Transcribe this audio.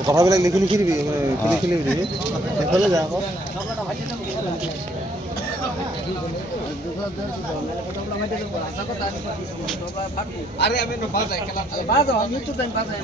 কথাবিলাক লিখি লিখি দিবি লিখি লিখি দিবি সেইফালে যা আকৌ আরে আমি বাজাই খেলা বাজাও আমি তো টাইম বাজাই